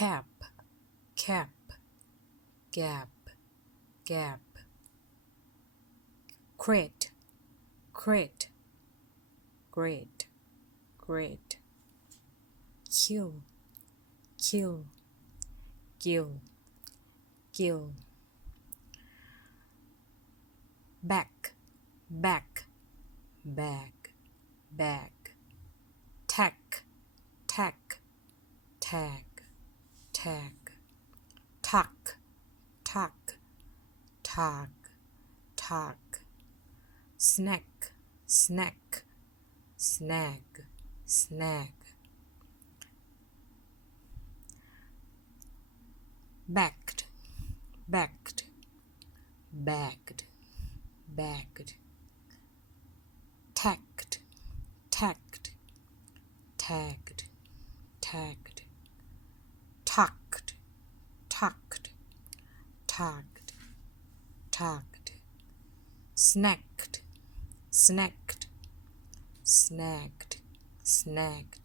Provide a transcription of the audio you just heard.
cap cap gap gap crate crate great great kill kill gill gill back back bag bag tack tack tag tag tuck tuck tug tug snack snack snag snag backed backed bagged bagged tagged tagged tagged tagged tucked tucked tugged tugged snacked snacked snagged snagged